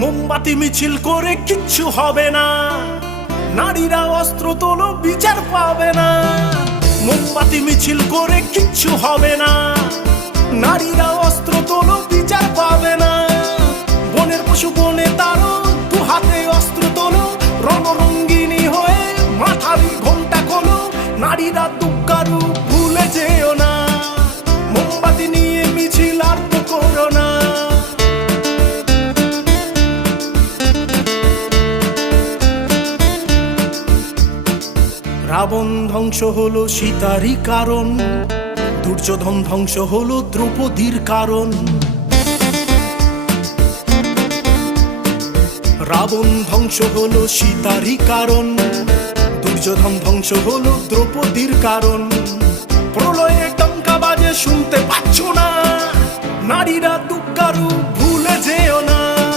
মোমবাতি মিছিল করে কিচ্ছু হবে না, নারীরা অস্ত্র তোলো বিচার পাবে না। মোমবাতি মিছিল করে কিচ্ছু হবে না, নারীরা অস্ত্র তোলো বিচার পাবে না। বনের পশু বনে তারো, দু হাতে অস্ত্র তোলো, রণরঙ্গিনী হয়ে মাথারি ঘোমটা খোলো। নারীরা দুগ্গারু ভুলে যেও না, মোমবাতি নিয়ে মিছিল আর তো করো না। রাবণ ধ্বংস হলো সীতারই কারণ, দুর্যোধন ধ্বংস হলো দ্রৌপদীর কারণ। রাবণ ধ্বংস হলো সীতারই কারণ, দুর্যোধন ধ্বংস হলো দ্রৌপদীর কারণ। প্রলয়ে টঙ্কা বাজে শুনতে পাচ্ছ না, নারীরা দুগ্গারু ভুলে যেও না।